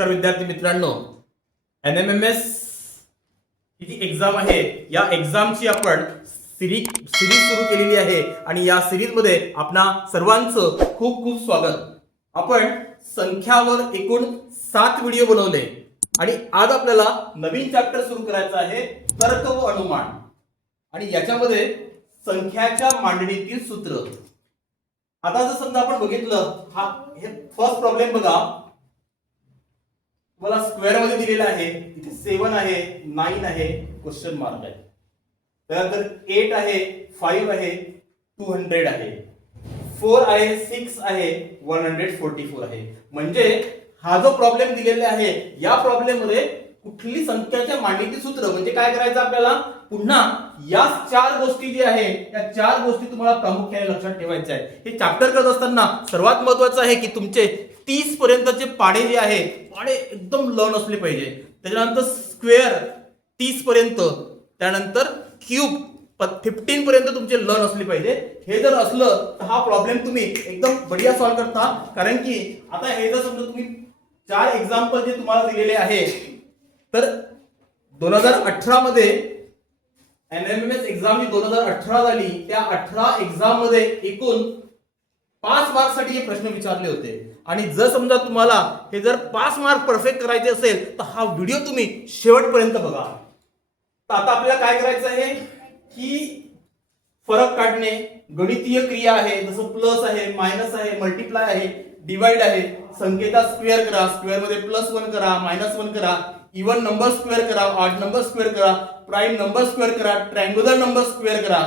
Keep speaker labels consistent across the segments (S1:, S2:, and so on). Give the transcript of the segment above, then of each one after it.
S1: नमस्कार विद्यार्थी मित्रांनो. एन एम एम एस ही जी एक्झाम आहे? या एक्झामची आपण सिरीज सिरीज सुरू केलेली आहे आणि या सिरीजमध्ये आपणा सर्वांचं खूप खूप स्वागत. आपण संख्यावर एकूण सात व्हिडिओ बनवले. आणि आज आपल्याला नवीन चॅप्टर सुरू करायचा आहे तर्क व अनुमान. आणि याच्यामध्ये संख्याच्या मांडणीतील सूत्र. आता जर समजा आपण बघितलं हा हे फर्स्ट प्रॉब्लेम बघा. मला स्क्वेअरमध्ये दिलेला आहे इथे सेवन आहे नाईन आहे क्वेश्चन मार्क आहे. त्यानंतर एट आहे फाईव्ह आहे टू हंड्रेड आहे. फोर आहे सिक्स आहे वन हंड्रेड फोर्टी फोर आहे. म्हणजे हा जो प्रॉब्लेम दिलेला आहे या प्रॉब्लेममध्ये कुठली संख्याच्या मांडणीचे सूत्र म्हणजे काय करायचं आपल्याला? पुन्हा या चार गोष्टी जी आहे या चार गोष्टी तुम्हाला प्रामुख्याने लक्षात ठेवायच्या आहे हे चॅप्टर करत असताना सर्वात महत्वाचं आहे की तुमचे तीस पर्यंतचे पाडे जे आहे पाडे एकदम लर्न असले पाहिजे. त्याच्यानंतर स्क्वेअर तीस पर्यंत त्यानंतर क्यूब फिफ्टीन पर्यंत तुमचे लर्न असले पाहिजे. हे जर असलं तर हा प्रॉब्लेम तुम्ही एकदम बढिया सॉल्व्ह करता. कारण की आता हे जर समजा तुम्ही चार एक्झाम्पल जे तुम्हाला दिलेले आहे तर दोन हजार अठरा मध्ये N M M S exam जी दोन हजार अठरा झाली त्या अठरा एक्झाममध्ये एकूण पाच मार्कसाठी हे प्रश्न विचारले होते. आणि जर समजा तुम्हाला हे जर पाच मार्क परफेक्ट करायचे असेल तर हा व्हिडिओ तुम्ही शेवटपर्यंत बघा. तर आता आपल्याला काय करायचं आहे? की फरक काढणे गणितीय क्रिया आहे जसं प्लस आहे मायनस आहे मल्टिप्लाय आहे डिवाइड आहे संकेता स्क्वेअर करा स्क्वेअरमध्ये प्लस वन करा मायनस वन करा इवन नंबर स्क्वेअर करा ऑड नंबर स्क्वेअर करा प्राईम नंबर स्क्वेअर करा ट्रँग्युलर नंबर स्क्वेअर करा.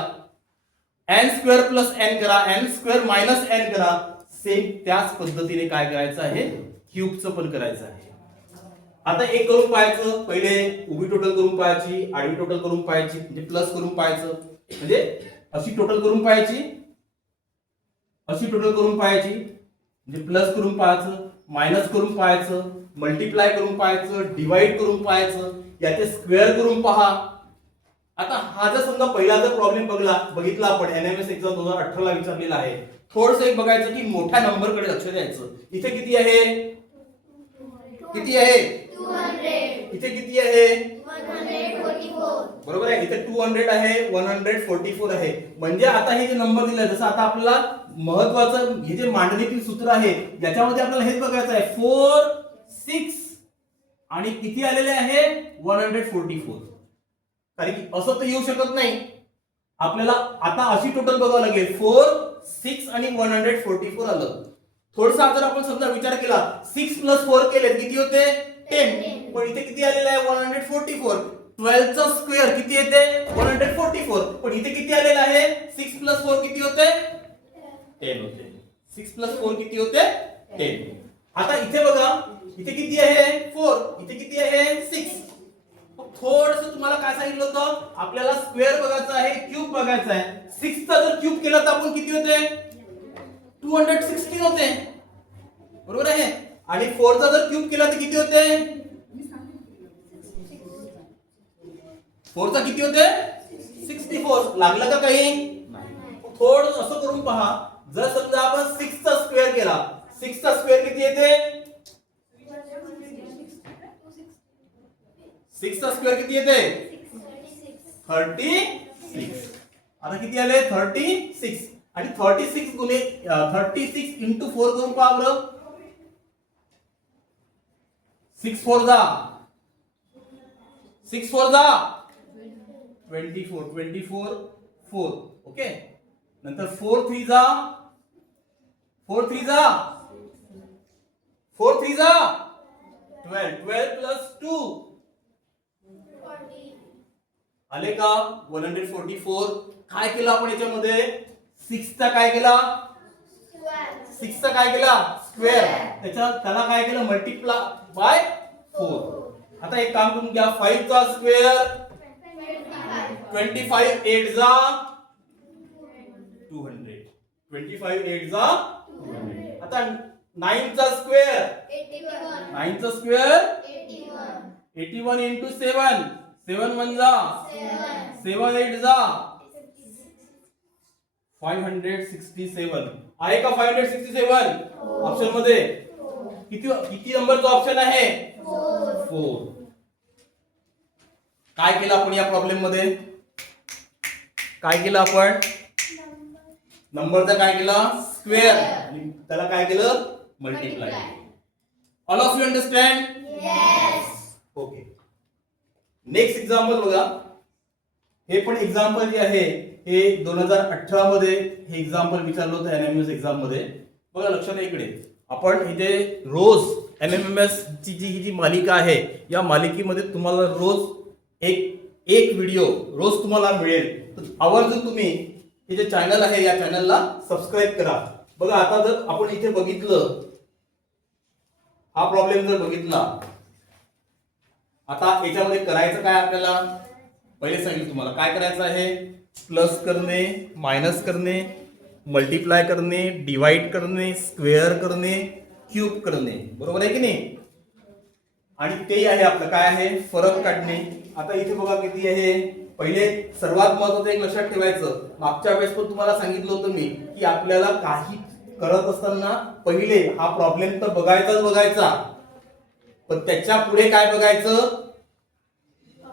S1: एन स्क्वेअर प्लस एन करा एन स्क्वेअर मायनस एन करा. सेम त्याच पद्धतीने काय करायचं आहे? क्यूबचं पण करायचं आहे. आता एक करून पाहायचं पहिले उभी टोटल करून पाहायची आडवी टोटल करून पाहायची म्हणजे प्लस करून पाहायचं. म्हणजे अशी टोटल करून पाहायची अशी टोटल करून पाहायची म्हणजे प्लस करून पाहायचं. मायनस करून पाहायचं मल्टिप्लाय करून पाहायचं डिवाइड करून पाहायचं याचे स्क्वेअर करून पहा. आता हा जर समजा पहिला जर प्रॉब्लेम बघला बघितला आपण एन एम एस एक्झाम दोन हजार अठरा ला विचारलेला आहे. थोडस एक बघायचं की मोठ्या नंबरकडे लक्ष द्यायचं. इथे किती आहे? किती आहे? इथे किती आहे? बरोबर आहे? इथे टू हंड्रेड आहे वन हंड्रेड फोर्टी फोर आहे. म्हणजे आता हे जे नंबर दिले जसं आता आपल्याला महत्वाचं हे जे मांडणीतील सूत्र आहे याच्यामध्ये आपल्याला हेच बघायचं आहे. फोर सिक्स आणि किती आलेले आहे? वन हंड्रेड फोर्टी फोर कारण की असं तर येऊ शकत नाही. आपल्याला आता अशी टोटल बघावं लागेल. फोर सिक्स आणि वन हंड्रेड फोर्टी फोर आलं. थोडसा जर आपण समजा विचार केला. सिक्स प्लस फोर केले किती होते? टेन पण इथे किती आलेलं आहे? वन हंड्रेड फोर्टी फोर ट्वेल्थचा स्क्वेअर किती येते? वन हंड्रेड फोर्टी फोर पण इथे किती आलेलं आहे? सिक्स प्लस फोर किती होते? टेन होते. सिक्स प्लस फोर किती होते? टेन आता इथे बघा इथे किती आहे? फोर इथे किती आहे? सिक्स थोडस तुम्हाला काय सांगितलं होतं? आपल्याला स्क्वेअर बघायचा आहे क्यूब बघायचा आहे. सिक्सचा जर क्यूब केला तर आपण किती होते? टू हंड्रेड सिक्स्टीन होते. बरोबर आहे? आणि फोरचा जर क्यूब केला तर किती होते? फोरचा किती होते? Sixty four. लागलं का काही? थोडं असं करून पहा. जर समजा आपण सिक्सचा स्क्वेअर केला सिक्सचा स्क्वेअर किती येते? सिक्सचा स्क्वेअर किती येते? Thirty six. आता किती आले? Thirty six. आणि थर्टी सिक्स गुणे थर्टी सिक्स इंटू फोर करून पहा बरं. सिक्स फोर जा. सिक्स फोर जा. Twenty four twenty four four. Okay नंतर फोर थ्री जा. फोर थ्री जा. फोर थ्री जा. ट्वेल्व. Twelve plus two. आले का? One hundred forty four. काय केलं आपण याच्यामध्ये? सिक्सचा काय केला? सिक्सचा काय केला? स्क्वेअर. त्याच्या त्याला काय केलं? Multiply by four. आता एक काम करून घ्या. फाईव्हचा स्क्वेअर. ट्वेंटी फाईव्ह एट जा two hundred twenty five eight जा आता नाईनचा square नाईनचा square eighty one into seven seven one जा सेवन एट जा फाईव्ह हंड्रेड सिक्स्टी सेवन आहे का फाईव्ह हंड्रेड सिक्स्टी सेवन ऑप्शनमध्ये. किती किती नंबरचा ऑप्शन आहे? फोर काय केलं आपण या प्रॉब्लेममध्ये? काय केलं आपण? नंबरचं काय केलं? स्क्वेअर. आणि त्याला काय केलं? Multiply all of you understand okay next example बघा. हे पण एक्झाम्पल जे आहे हे दोन हजार अठरा मध्ये हे एक्झाम्पल विचारलं होतं एनएमएस एक्झाममध्ये. बघा लक्षात इकडे. आपण इथे रोज एनएमएस ची जी ही जी मालिका आहे या मालिकेमध्ये तुम्हाला रोज एक एक व्हिडिओ रोज तुम्हाला मिळेल. तर आवर्जून तुम्ही हे जे चॅनल आहे या चॅनलला सबस्क्राईब करा. बघा आता जर आपण इथे बघितलं हा प्रॉब्लेम जर बघितला आता याच्यामध्ये करायचं काय आपल्याला? पहिले सांगितलं तुम्हाला. काय करायचं आहे? प्लस करणे मायनस करणे मल्टिप्लाय करणे डिवाइड करणे स्क्वेअर करणे क्यूब करणे. बरोबर आहे की नाही? आणि ते आहे आपलं काय आहे? फरक काढणे. आता इथे बघा किती आहे? पहिले सर्वात महत्वाचं एक लक्षात ठेवायचं. मागच्या वेळेस पण तुम्हाला सांगितलं होतं मी की आपल्याला काही करत असताना पहिले हा प्रॉब्लेम तर बघायचाच बघायचा. पण त्याच्या पुढे काय बघायचं?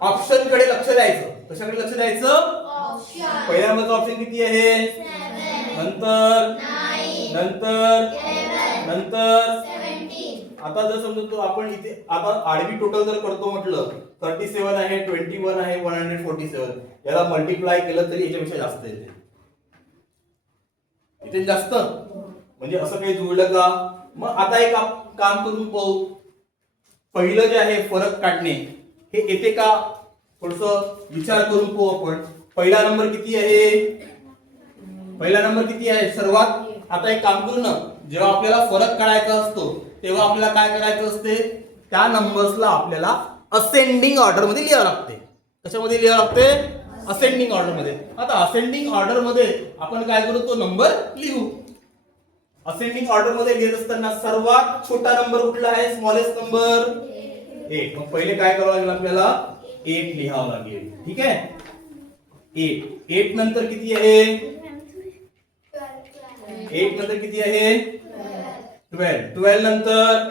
S1: ऑप्शनकडे लक्ष द्यायचं. कशाकडे लक्ष द्यायचं? पहिल्या नंबरचं ऑप्शन किती आहे? नंतर. नंतर. नंतर. आता जर समजा तो आपण इथे आता आडवी टोटल जर करतो म्हटलं थर्टी सेव्हन आहे ट्वेंटी वन आहे वन हंड्रेड फोर्टी सेव्हन याला मल्टिप्लाय केलं तरी याच्यापेक्षा जास्त येते. इथे जास्त. म्हणजे असं काही जुळलं का? मग आता एक काम करून पाहू. पहिलं जे आहे फरक काढणे हे येते का? थोडस विचार करून पाहू आपण. पहिला नंबर किती आहे? पहिला नंबर किती आहे? सर्वात. आता एक काम करू ना. जेव्हा आपल्याला फरक काढायचा असतो तेव्हा आपल्याला काय करायचं असते? त्या नंबर्सला आपल्याला असेंडिंग ऑर्डरमध्ये लिहावं लागते. कशामध्ये लिहावं लागते? असेंडिंग ऑर्डरमध्ये. आता असेंडिंग ऑर्डरमध्ये आपण काय करू? तो नंबर लिहू. असेंडिंग ऑर्डरमध्ये लिहित असताना सर्वात छोटा नंबर कुठला आहे? स्मॉलेस्ट नंबर एट मग पहिले काय करावं लागेल आपल्याला? एट लिहावं लागेल. ठीक आहे? एट एट नंतर किती आहे? एट नंतर किती आहे? ट्वेल्व. ट्वेल्व नंतर?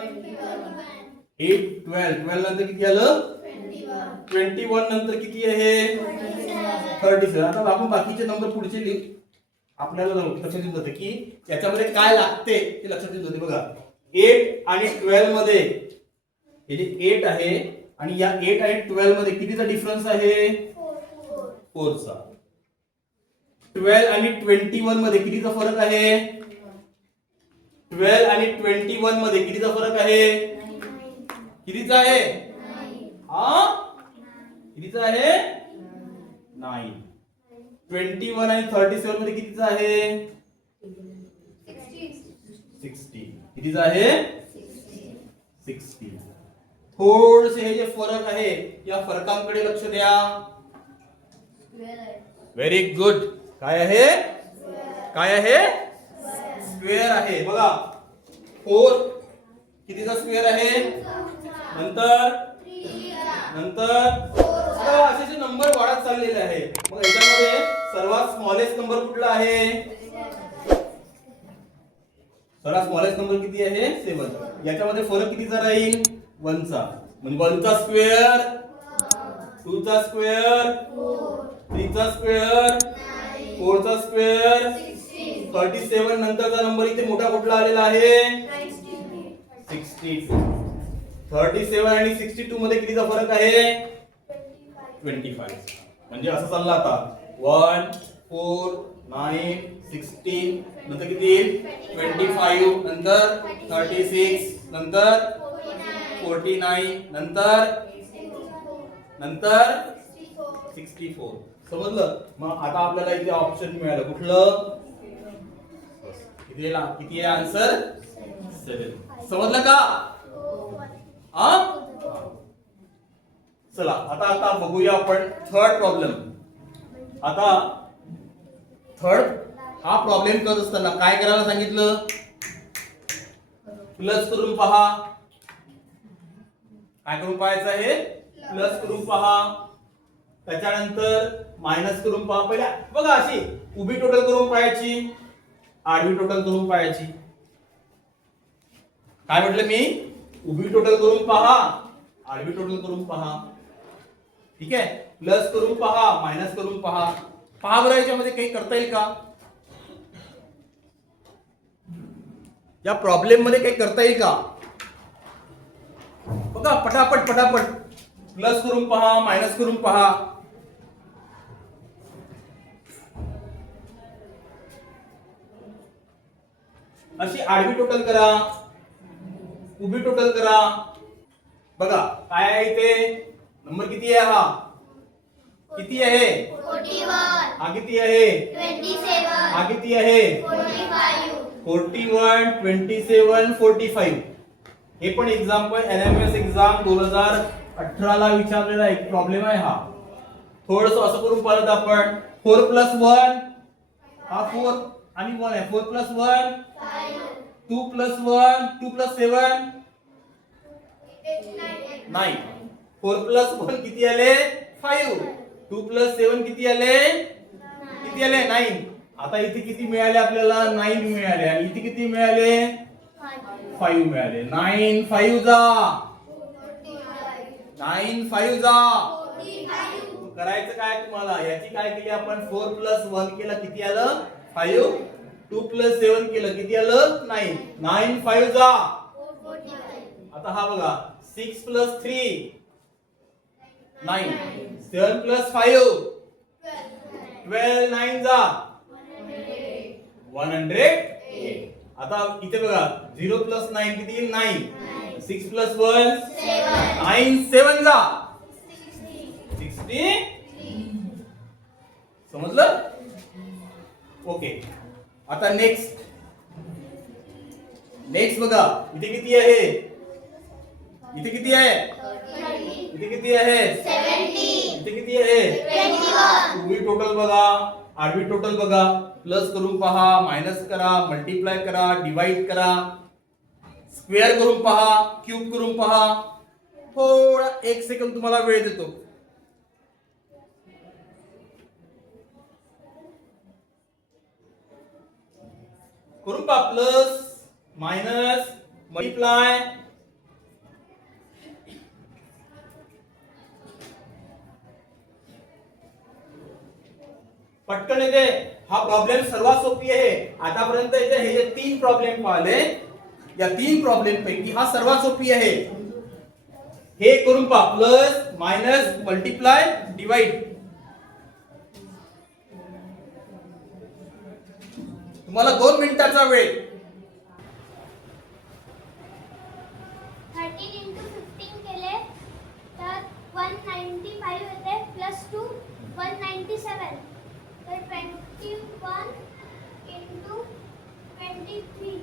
S1: Eight twelve. ट्वेल्व नंतर किती आलं? Twenty one. नंतर किती आहे? Thirty seven. आता आपण बाकीचे नंबर पुढचे लिहू आपल्याला लक्षात येऊन जाते की त्याच्यामध्ये काय लागते ते लक्षात येऊन जाते बघा. एट आणि ट्वेल्वमध्ये. हे जे एट आहे आणि या एट आणि ट्वेल्वमध्ये कितीचा डिफरन्स आहे? फोरचा ट्वेल्व आणि ट्वेंटी वनमध्ये कितीचा फरक आहे? ट्वेल्व आणि ट्वेंटी वनमध्ये कितीचा फरक आहे? कितीचा आहे? हा? कितीचा आहे? नाईन. ट्वेंटी वन आणि थर्टी सेवनमध्ये कितीचा आहे? सिक्स्टी कितीचा आहे? सिक्स्टी थोडसे हे जे फरक आहे या फरकांकडे लक्ष द्या. व्हेरी गुड काय आहे? काय आहे? स्क्वेअर आहे. बघा. फोर कितीचा स्क्वेअर आहे? नंतर? नंतर? असे जे नंबर वाढत चाललेले आहे. मग याच्यामध्ये सर्वात स्मॉलेस्ट नंबर कुठला आहे? सर्वात स्मॉलेस्ट नंबर किती आहे? सेवन याच्यामध्ये फरक कितीचा राहील? वनचा म्हणजे वनचा स्क्वेअर टू चा स्क्वेअर थ्रीचा स्क्वेअर फोरचा स्क्वेअर. थर्टी सेवन नंतरचा नंबर इथे मोठा कुठला आलेला आहे? Sixty two. थर्टी सेवन आणि सिक्स्टी टू मध्ये कितीचा फरक आहे? Twenty five. म्हणजे असं चाललं आता. वन फोर नाईन सिक्स्टीन नंतर किती? Twenty five. नंतर थर्टी सिक्स. नंतर फोर्टी नाईन. नंतर? नंतर? सिक्स्टी फोर समजलं? मग आता आपल्याला इथे ऑप्शन मिळालं. कुठलं? किती आहे किती आहे आन्सर सेवन समजलं का? हा? चला आता आता बघूया आपण थर्ड प्रॉब्लेम आता थर्ड हा प्रॉब्लेम करत असताना काय करायला सांगितलं? प्लस करून पहा. काय करून पाहायचं आहे? प्लस करून पहा. त्याच्यानंतर मायनस करून पहा पहिल्या. बघा अशी उभी टोटल करून पाहायची आडवी टोटल करून पाहायची. काय म्हटलं मी? उभी टोटल करून पहा आडवी टोटल करून पहा. ठीक आहे? प्लस करून पहा मायनस करून पहा. पहा बरं याच्यामध्ये काही करता येईल का? या प्रॉब्लेममध्ये काही करता येईल का? बघा पटापट पटापट. प्लस करून पहा मायनस करून पहा. अशी आडवी टोटल करा. उभी टोटल करा. बघा काय आहे इथे? नंबर किती आहे हा? किती आहे? हा किती आहे? हा किती आहे? Forty one twenty seven forty five. हे पण example N M S exam दोन हजार अठराला विचारलेला एक प्रॉब्लेम आहे हा. थोडस असं करून तर आपण. फोर प्लस वन हा फोर आणि वन आहे. Four plus one two plus one two plus seven? Nine four plus one किती आले? फाईव्ह. टू प्लस सेवन किती आले? किती आले? नाईन. आता इथे किती मिळाले आपल्याला? नाईन मिळाले. आणि इथे किती मिळाले? फाईव्ह मिळाले. नाईन फाईव्ह जा. नाईन फाईव्ह जा. करायचं काय तुम्हाला? याची काय केली आपण? फोर प्लस वन केला किती आलं? फाईव्ह. टू प्लस सेवन केलं किती आलं? नाईन. नाईन फाईव्ह जा. आता हा बघा six plus three. Nine. Seven plus five. Twelve nine जा. वन हंड्रेड आता इथे बघा झिरो प्लस नाईन किती येईल? Nine. Six plus one. Nine seven जा. सिक्स्टी. समजलं? ओके. आता नेक्स्ट नेक्स्ट बघा इथे किती आहे? इथे किती आहे? इथे किती आहे? इथे किती आहे? तुम्ही टोटल बघा आडवी टोटल बघा. प्लस करून पहा मायनस करा मल्टिप्लाय करा डिवाइड करा. स्क्वेअर करून पहा क्यूब करून पहा. थोडा एक सेकंद तुम्हाला वेळ देतो. करून पहा प्लस मायनस मल्टिप्लाय. पटकन येते. हा प्रॉब्लेम सर्वात सोपी आहे. आतापर्यंत इथे हे जे तीन प्रॉब्लेम पाहिले या तीन प्रॉब्लेम पैकी हा सर्वात सोपी आहे. हे करून पहा प्लस मायनस मल्टिप्लाय डिवाइड. तुम्हाला दोन मिनिटाचा वेळ.
S2: थर्टीन इंटू फिफ्टीन केले तर वन नाईन्टी फाईव्ह होते plus two one ninety seven तर twenty one into twenty three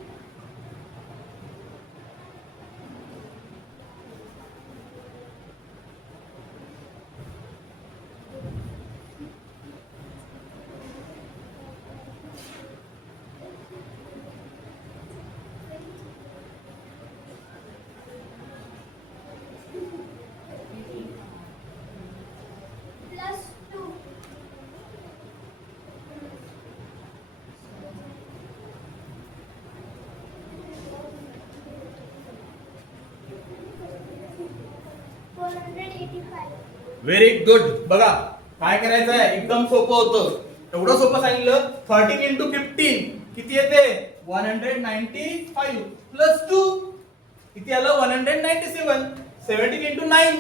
S2: plus two four hundred eighty five
S1: very good बघा काय करायचं आहे एकदम सोपं होतं. एवढं सोपं सांगितलं थर्टीन इंटू फिफ्टीन किती येते? One hundred ninety five plus two किती आलं? One hundred ninety seven seventeen into nine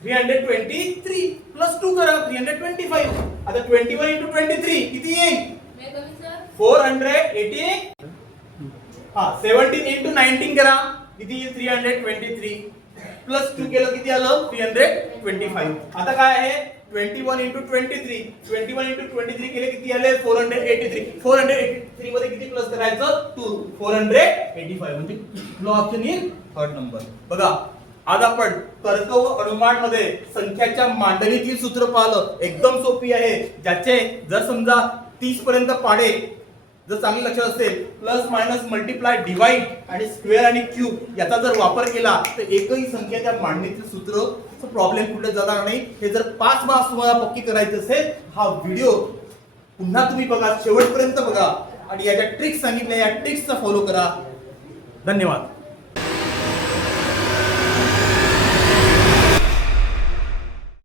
S1: three hundred twenty three plus two करा थ्री हंड्रेड ट्वेंटी फाईव्ह आता twenty one into twenty three किती येईल four hundred eighty हा seventeen into nineteen करा. किती येईल? Three hundred twenty three plus two केलं किती आलं? थ्री हंड्रेड ट्वेंटी फाईव्ह आता काय आहे? Twenty one into twenty three twenty one into twenty three केले किती आले? Four hundred eighty three four hundred eighty three मध्ये किती प्लस करायचं? Two four hundred eighty five म्हणजे कुठला ऑप्शन येईल थर्ड नंबर बघा आज आपण तर्क व अनुमानमध्ये संख्याच्या मांडणीतील सूत्र पाहिलं. एकदम सोपी आहे. ज्याचे जर समजा तीस पर्यंत पाडे जर चांगलं लक्षात असेल प्लस मायनस मल्टिप्लाय डिवाइड आणि स्क्वेअर आणि क्यूब याचा जर वापर केला तर एकही संख्येच्या मांडणीचे सूत्र प्रॉब्लेम कुठे जाणार नाही. हे जर पाच मार्क्स तुम्हाला पक्की करायचं असेल हा व्हिडिओ पुन्हा तुम्ही बघा शेवटपर्यंत बघा. आणि याच्या ट्रिक्स सांगितल्या या ट्रिक्सचा फॉलो करा. धन्यवाद.